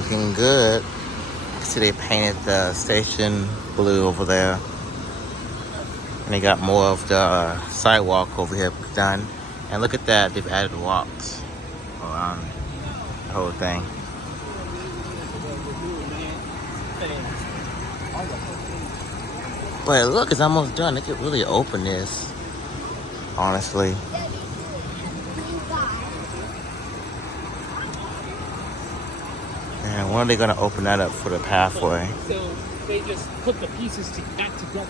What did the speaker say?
looking good. See, they painted the station blue over there. And they got more of the sidewalk over here done. And look at that, they've added walks around the whole thing. But look, it's almost done. They could really open this, honestly. And when are they going to open that up for the pathway? So they just put the pieces back together.